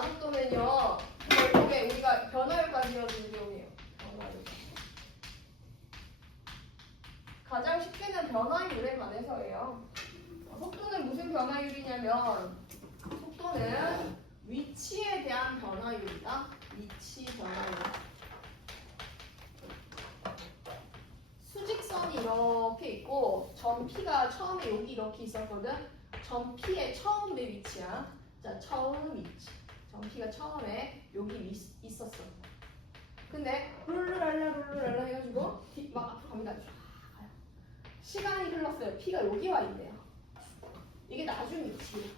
가속도면요 결국에 우리가 변화율까지 이어지는 내용이에요. 변화율. 가장 쉽게는 변화율에 관해서예요. 속도는 무슨 변화율이냐면 속도는 위치에 대한 변화율이다. 위치 변화율. 수직선이 이렇게 있고 점 P가 처음에 여기 이렇게 있었거든. 점 P의 처음의 위치야. 자, 처음 위치. 점 P가 처음에 여기 있었어. 근데 룰루랄라 해가지고 막 앞으로 갑니다. 시간이 흘렀어요. P가 여기 와 있네요. 이게 나중 위치예요.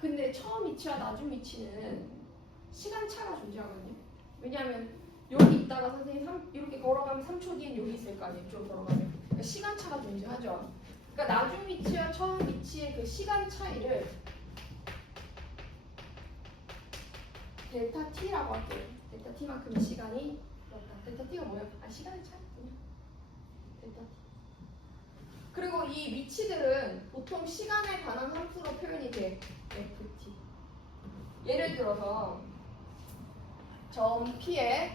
근데 처음 위치와 나중 위치는 시간차가 존재하거든요. 왜냐하면 여기 있다가 선생님 이렇게 걸어가면 3초 뒤엔 여기 있을 거 아니에요. 좀 걸어가면. 그러니까 시간차가 존재하죠. 그러니까 나중 위치와 처음 위치의 그 시간 차이를 델타 t라고 할게요. 델타 t만큼의 시간이 그렇다. 델타 t가 뭐예요? 시간의 차이군요. 델타 t. 그리고 이 위치들은 보통 시간에 관한 함수로 표현이 돼. ft. 예를 들어서 점 P의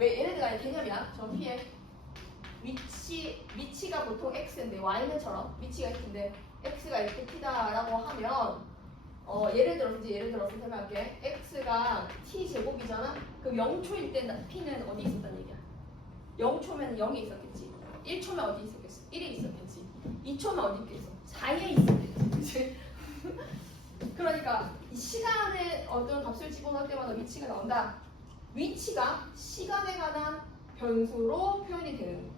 예를 들어 아니 개념이야. 점 P의 위치가 보통 x인데 y는처럼 위치가 x인데 x가 ft다라고 하면 예를 들어서 설명할게. x가 t 제곱이잖아. 그럼 0초일 때 p는 어디 있었단 얘기야? 0초면 0에 있었겠지. 1초면 어디 있었겠어? 1에 있었겠지. 2초면 어디 있겠어? 4에 있었겠지. 그치? 그러니까 이 시간에 어떤 값을 집어넣을 때마다 위치가 나온다. 위치가 시간에 관한 변수로 표현이 되는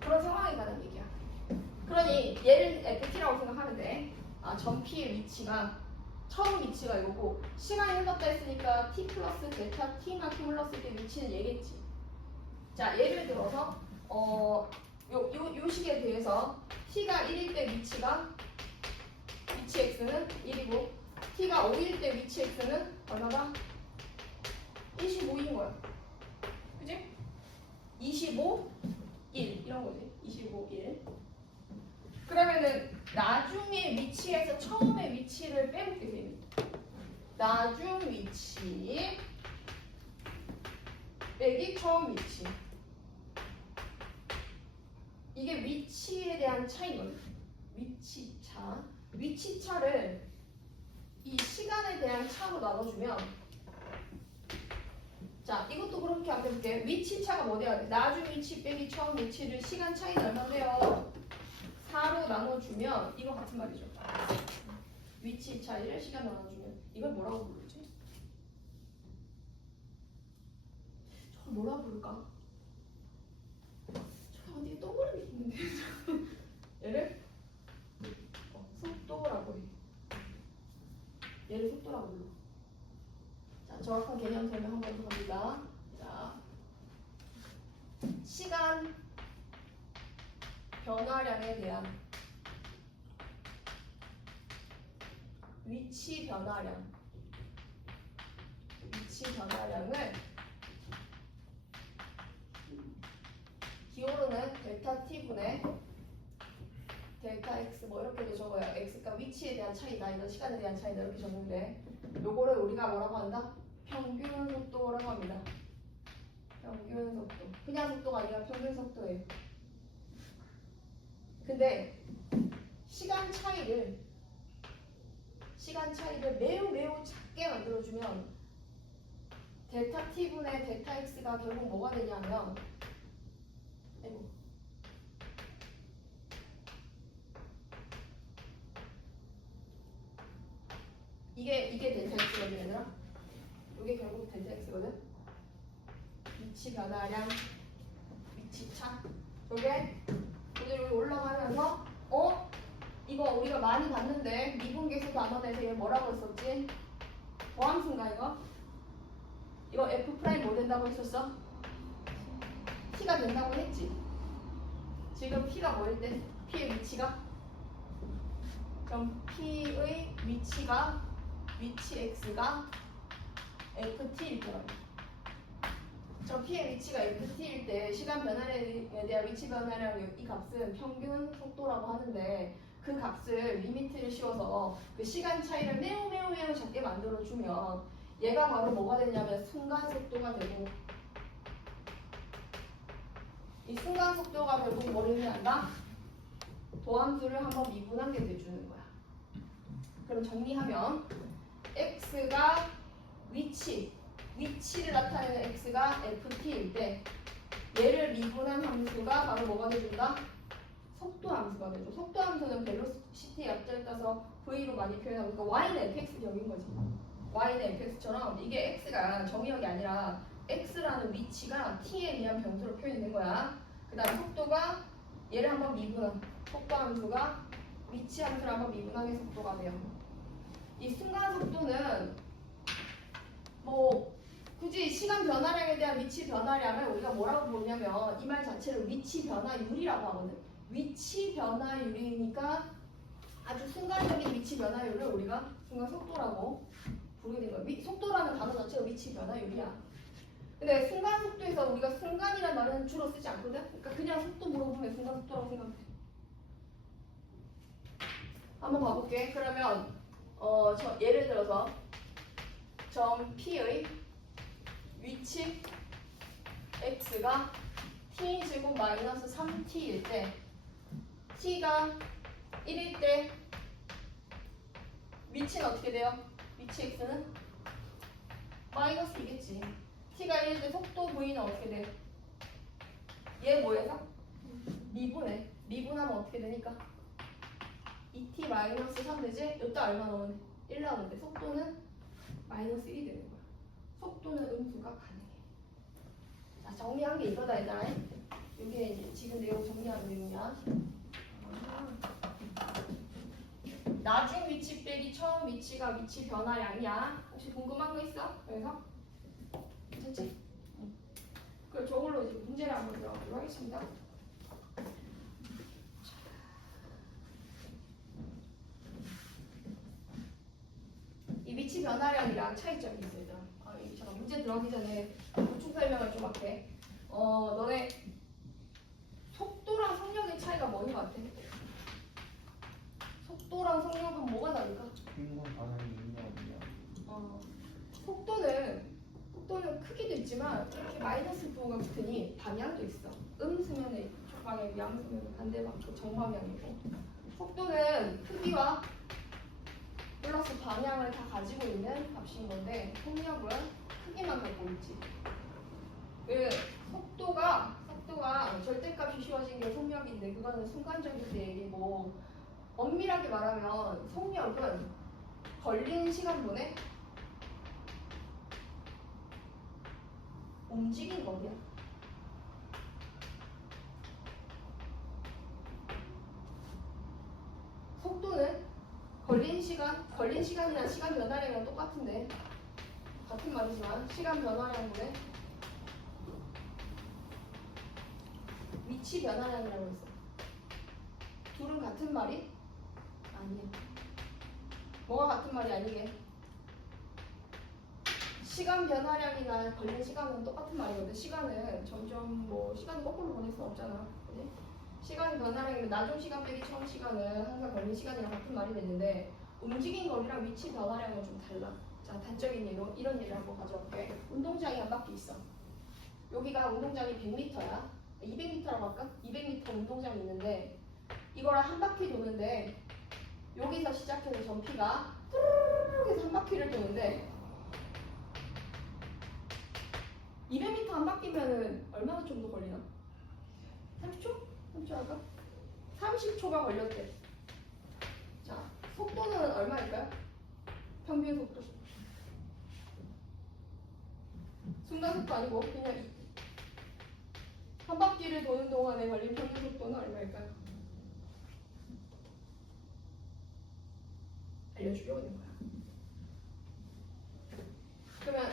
그런 상황에 관한 얘기야. 그러니 얘를 ft라고 생각하면 돼. 점 P의 위치가 처음 위치가 이거고 시간이 흘렀다 했으니까 t 플러스 델타 t만큼 흘렀을 때 위치는 얘겠지. 자, 예를 들어서 요 식에 대해서 t가 1일 때 위치 x는 1이고 t가 5일 때 위치 x는 얼마다? 25인 거야. 그지? 25, 1 이런 거지. 25, 1. 그러면은 나중에 위치에서 처음의 위치를 빼볼게 됩니다. 나중 위치 빼기 처음 위치. 이게 위치에 대한 차이거든. 위치차. 위치차를 이 시간에 대한 차로 나눠주면 자, 이것도 그렇게 한번 해볼게. 위치차가 뭐 돼야 돼? 나중 위치 빼기 처음 위치를 시간 차이는 얼마인데요? 4로 나눠주면 이거 같은 말이죠. 위치 차이를 시간 나눠주면 이걸 뭐라고 부르지? 저걸 뭐라고 부를까? 저 어디에 동그라미 있는데 얘를 속도라고 해. 얘를 속도라고 불러. 자, 정확한 개념 설명 한 번 더 합니다. 자, 시간 변화량에 대한 위치 변화량을 기호로는 델타 t분의 델타 x 뭐 이렇게도 적어요. x가 위치에 대한 차이다. 이건 시간에 대한 차이다. 이렇게 적는데 요거를 우리가 뭐라고 한다? 평균 속도라고 합니다. 평균 속도. 그냥 속도가 아니라 평균 속도예요. 근데 시간 차이를 매우 작게 만들어주면 델타 t분의 델타 x가 결국 뭐가 되냐면 이게 델타 x거든 얘들아. 이게 결국 델타 x거든. 위치 변화량, 위치차. 저게 오늘 여기 올라가면서 이거 우리가 많이 봤는데 미분계수 단원에서 얘 뭐라고 했었지? 보함수인가 이거? 이거 f 프라임 뭐 된다고 했었어? t가 된다고 했지. 지금 p가 뭐일 때? p의 위치가? 그럼 p의 위치가 위치 x가 ft일 거라고. 저 p의 위치가 ft일 때 시간 변화량에 대한 위치 변화량 이 값은 평균 속도라고 하는데 그 값을 리미트를 씌워서 그 시간 차이를 매우 매우 매우 작게 만들어주면 얘가 바로 뭐가 되냐면 순간 속도가 되고, 이 순간 속도가 결국 뭐를 한다? 도함수를 한번 미분하게 돼주는 거야. 그럼 정리하면 x가 위치를 나타내는 x가 ft일 때 얘를 미분한 함수가 바로 뭐가 돼준다? 속도 함수가 되죠. 속도 함수는 벨로시티 약자에 따라서 v로 많이 표현하고, 그러니까 y는 fx 격인 거지. y는 fx처럼 이게 x가 정의역이 아니라 x라는 위치가 t에 의한 변수로 표현이 된 거야. 그 다음 속도가 얘를 한번 미분한 속도 함수가 위치 함수를 한번 미분하게 속도가 돼요. 이 순간 속도는 뭐 굳이 시간 변화량에 대한 위치 변화량을 우리가 뭐라고 보냐면 이 말 자체를 위치 변화율이라고 하거든. 위치 변화율이니까 아주 순간적인 위치 변화율을 우리가 순간 속도라고 부르게 된 거야. 속도라는 단어 자체가 위치 변화율이야. 근데 순간 속도에서 우리가 순간이라는 말은 주로 쓰지 않거든. 그러니까 그냥 속도 물어보면 순간 속도라고 생각해. 한번 봐볼게. 그러면 예를 들어서 점 P의 위치 x가 t제곱 마이너스 3t일 때 t가 1일 때 위치는 어떻게 돼요? 위치 x는 마이너스 2겠지. t가 1일 때 속도 v는 어떻게 돼? 얘 뭐해서? 미분해. 미분하면 어떻게 되니까? 2t 마이너스 3 되지? 여기다 얼마 넣으면 1 나오는데 속도는 마이너스 1이 되는 거야. 속도는 음수가 가능해. 자, 정리한 게 이거다 얘들아. 이게 이제 지금 내용 정리하는 내용이야. 나중 위치 빼기 처음 위치가 위치 변화량이야. 혹시 궁금한 거 있어? 그래서 괜찮지? 그럼 저걸로 이제 문제를 한번 들어가도록 하겠습니다. 이 위치 변화량이랑 차이점이 있어요. 잠깐 문제 들어가기 전에 보충 설명을 좀 할게. 너네 속도랑 속력의 차이가 뭐인 것 같아? 속도랑 속력은 뭐가 다를까? 인공 반응이 있냐 없냐. 속도는 크기도 있지만 이렇게 마이너스 부호가 붙으니 방향도 있어. 음수면은 이쪽 방향이고 양수면은 반대방향 정방향이고. 속도는 크기와 플러스 방향을 다 가지고 있는 값인 건데 속력은 크기만 갖고 있지. 그 속도가 절대값이 씌워진 게 속력인데 그거는 순간적인 얘기고, 엄밀하게 말하면 속력은 걸리는 시간분에 움직인 거야. 속도는 걸린 시간이랑 시간 변화량이랑 똑같은데 같은 말이지만 시간 변화량분에 위치 변화량이라고 했어. 둘은 같은 말이 아니야. 뭐가 같은 말이 아니게? 시간 변화량이나 걸린 시간은 똑같은 말이거든. 시간은 점점 시간을 거꾸로 보낼 수 없잖아. 그지? 시간 변화량이면 나중 시간 빼기 처음 시간은 항상 걸린 시간이랑 같은 말이 됐는데 움직인 거리랑 위치 변화량은 좀 달라. 자, 단적인 예로 이런 예를 한번 가져올게. 운동장이 한 바퀴 있어. 여기가 운동장이 100m야. 200m라고 할까? 200m 운동장이 있는데 이거를 한 바퀴 도는데 여기서 시작해서 전피가 뚜루루루 해서 한 바퀴를 도는데 200m 한 바퀴면은 얼마나 정도 걸리나? 30초? 30초 할까? 30초가 걸렸대. 자, 속도는 얼마일까요? 평균 속도. 순간 속도 아니고 그냥 한 바퀴를 도는 동안에 걸린 평균 속도는 얼마일까요? 알려주려고 하는 거야. 그러면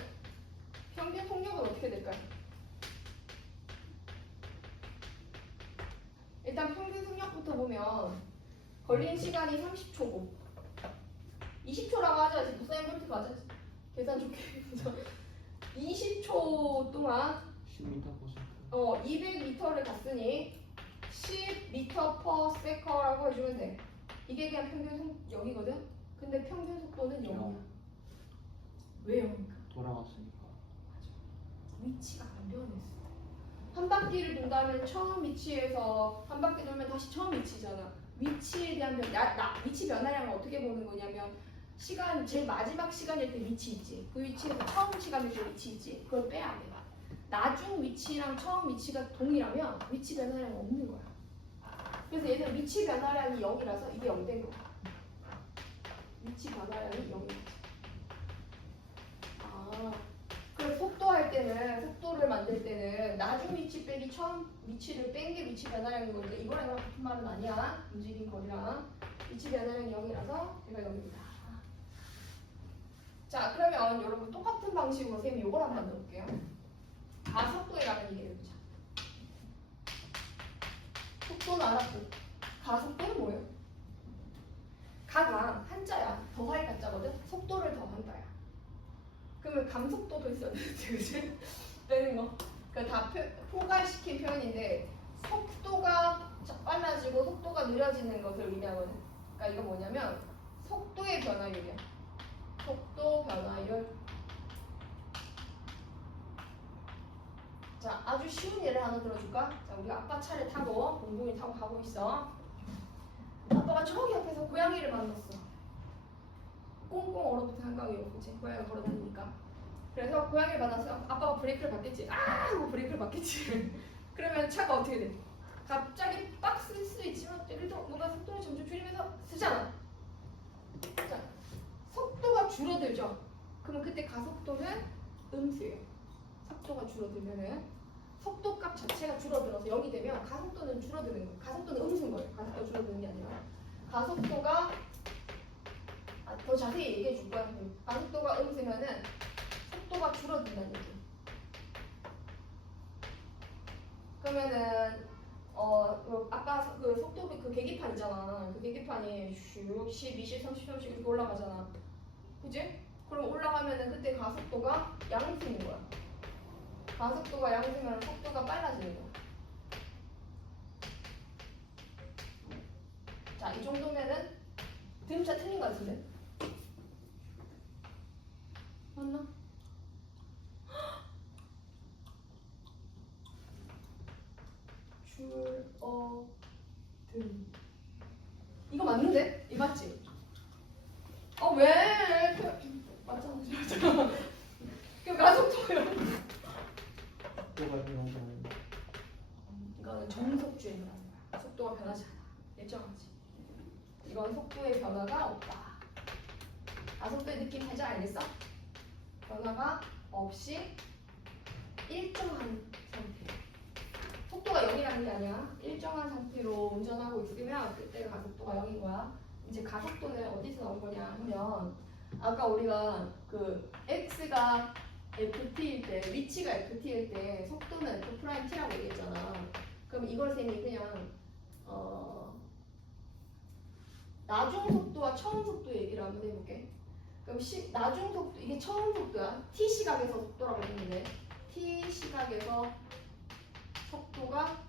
평균 속력은 어떻게 될까요? 일단 평균 속력부터 보면 걸린 시간이 30초고 20초라고 하자. 지금 부사인 볼트 맞아. 계산 좋게. 20초 동안 10m/s. 200m를 갔으니 10m/s라고 해주면 돼. 이게 그냥 평균 속 0이거든. 근데 평균 속도는 0이야. 영. 왜 0일까? 돌아갔으니까. 위치가 안 변했어. 한 바퀴를 돈다면 처음 위치에서 한 바퀴 돌면 다시 처음 위치잖아. 위치에 대한 위치 변화량을 어떻게 보는 거냐면 시간 제일 마지막 시간일 때 위치 있지. 그 위치에서 처음 시간일 때 위치 있지. 그걸 빼야 돼. 나중 위치랑 처음 위치가 동일하면 위치 변화량이 없는 거야. 그래서 얘는 위치 변화량이 0이라서 이게 0 된 거야. 위치 변화량이 0이지. 아, 그래서 속도 할 때는 속도를 만들 때는 나중 위치 빼기 처음 위치를 뺀 게 위치 변화량인 건데 이거랑 같은 말은 아니야. 움직인 거리랑 위치 변화량이 0이라서 얘가 0입니다. 자, 그러면 여러분 똑같은 방식으로 쌤이 이걸 한번 넣을게요. 가속도라는 얘기를 해보자. 속도는 알았고 가속도는 뭐예요? 가가 한자야. 더할 가자거든. 속도를 더한다야. 그러면 감속도도 있었는데 그치? 빼는 거. 그러니까 다 포괄시킨 표현인데 속도가 빨라지고 속도가 느려지는 것을 의미하거든. 그러니까 이거 뭐냐면 속도의 변화율이야. 속도 변화율. 자, 아주 쉬운 예를 하나 들어줄까? 자, 우리가 아빠 차를 타고 공공이 타고 가고 있어. 아빠가 저기 앞에서 고양이를 만났어. 꽁꽁 얼어붙은 한강이고, 그치? 고양이가 걸어다니니까. 그래서 고양이를 만나서 아빠가 브레이크를 밟겠지. 아! 하고 브레이크를 밟겠지. 그러면 차가 어떻게 돼? 갑자기 빡 쓸 수도 있지만 예를 들어 뭔가 속도를 점점 줄이면서 쓰잖아. 자, 속도가 줄어들죠. 그러면 그때 가속도는 음수예요. 속도가 줄어들면은 속도값 자체가 줄어들어서 0이 되면 가속도는 줄어드는 거예요. 가속도는 음수인 거예요. 가속도가 줄어드는 게 아니라 가속도가 더 자세히 얘기해 줄 거야. 가속도가 음수면은 속도가 줄어든다는 얘기. 그러면은 아까 그 속도 그 계기판 있잖아. 그 계기판이 10, 20, 30, 30 이렇게 올라가잖아. 그지? 그럼 올라가면은 그때 가속도가 양수인 거야. 가속도가 양수면 속도가 빨라지는 거야. 자, 이 정도면은 드림차 틀린 거 같은데? 맞나? 줄어든. 이거 맞는데? 이거 맞지? 왜? 맞잖아. 그 가속도요. 속도가 변하잖아요. 이거는 정속주행이라는 거야. 속도가 변하지 않아. 일정하지. 이건 속도의 변화가 없다. 가속도의 느낌 살짝 알겠어? 변화가 없이 일정한 상태. 속도가 0이라는 게 아니야. 일정한 상태로 운전하고 있으면 그때 가속도가 0인 거야. 이제 가속도는 어디서 나온 거냐 하면 아까 우리가 그 x가 ft일 때 위치가 ft일 때 속도는 f't라고 얘기했잖아. 그럼 이걸 쌤이 그냥 나중 속도와 처음 속도 얘기를 한번 해볼게. 그럼 나중 속도 이게 처음 속도야. t 시각에서 속도라고 했는데 t 시각에서 속도가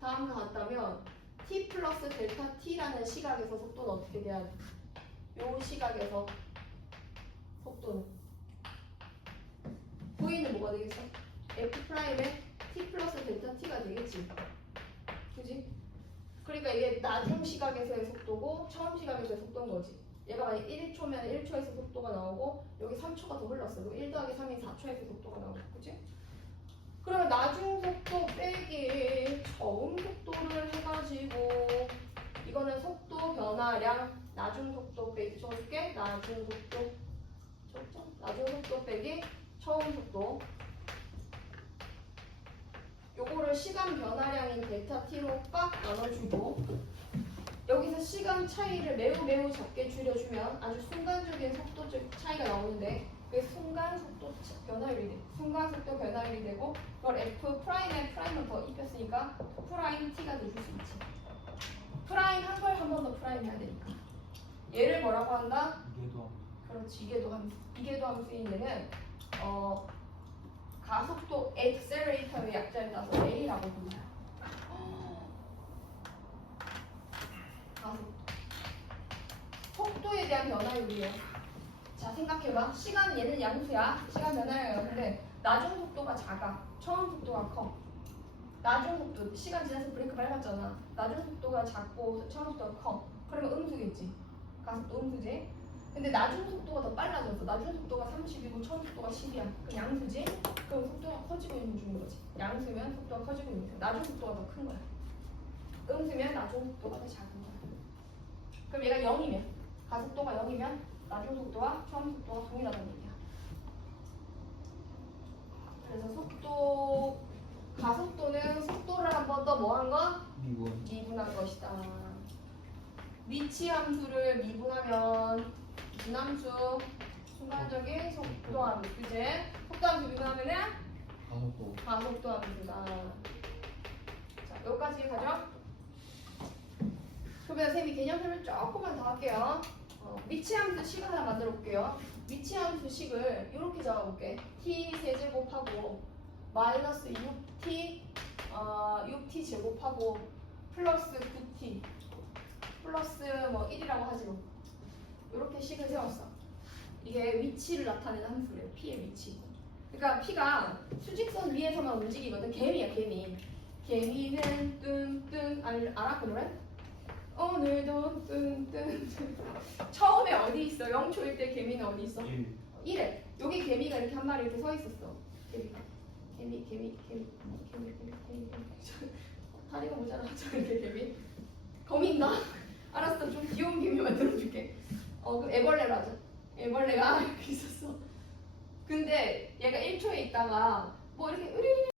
다음과 같다면 t 플러스 델타 t라는 시각에서 속도는 어떻게 돼야 돼? 요 시각에서 속도는 v는 뭐가 되겠어? f 프라임에 t 플러스 델타 t가 되겠지. 그지? 그러니까 이게 나중 시각에서의 속도고 처음 시각에서의 속도인 거지. 얘가 만약 1초면 1초에서 속도가 나오고 여기 3초가 더 흘렀어. 그리고 1 더하기 3이 4초에서 속도가 나오고. 그지? 그러면 나중 속도 빼기 처음 속도를 해가지고 이거는 속도 변화량 나중 속도 빼기 적을게. 나중 속도 나중 속도 빼기 처음 속도. 요거를 시간 변화량인 델타 t로 빡 나눠주고 여기서 시간 차이를 매우 작게 줄여주면 아주 순간적인 속도적 차이가 나오는데 그게 순간 속도 변화율이 돼. 순간 속도 변화율이 되고 그걸 f 프라임에 프라임을 더 입혔으니까 프라임 t가 돼줄 수 있지. 프라임 한 걸 한 번 더 프라임 해야 되니까. 얘를 뭐라고 한다? 이게도 그렇지. 이게도 함수. 이게도 함수인 데는 가속도 accelerator의 약자를 따서 A라고 불러요. 가속도. 대한 변화율이에요. 자, 생각해봐. 시간 얘는 양수야. 시간 변화율이에요. 근데 나중 속도가 작아. 처음 속도가 커. 나중 속도, 시간 지나서 브레이크 밟았잖아. 나중 속도가 작고 처음 속도가 커. 그러면 음수겠지. 가속도 음수지. 근데 나중 속도가 더 빨라졌어. 나중 속도가 30이고 처음 속도가 10이야. 그럼 양수지? 그럼 속도가 커지고 있는 중인 거지. 양수면 속도가 커지고 있는 거야. 나중 속도가 더 큰 거야. 음수면 나중 속도가 더 작은 거야. 그럼 얘가 0이면, 가속도가 0이면 나중 속도와 처음 속도가 동일하다는 얘기야. 그래서 속도, 가속도는 속도를 한 번 더 뭐 한 거? 미분. 미분한 것이다. 위치 함수를 미분하면 분함수, 순간적인 속도 함수, 그지? 속도 함수 미분하면은 가속도. 가속도 함수다. 자, 여기까지 가죠. 그러면 쌤이 개념표를 조금만 더 할게요. 위치 함수 식을 하나 만들어 볼게요. 위치 함수 식을 이렇게 적어볼게. t 세제곱하고 마이너스 6t 제곱하고 플러스 9t 플러스 뭐 1이라고 하지 뭐. 이렇게 식을 세웠어. 이게 위치를 나타내는 함수래요. p의 위치. 그러니까 p가 수직선 위에서만 움직이거든. 개미야, 개미. 개미는 뚱뚱 알아 그 노래? 오늘도 뚱뚱 처음에 어디 있어? 0초일 때 개미는 어디 있어? 1. 1에 여기 개미가 이렇게 한 마리 이렇게 서 있었어. 개미 다리가 모자라 이렇게 개미 거미인가? 알았어, 좀 귀여운 개미 만들어줄게. 그럼 애벌레로 하자. 애벌레가 이렇게 있었어. 근데 얘가 1초에 있다가 뭐 이렇게 으리리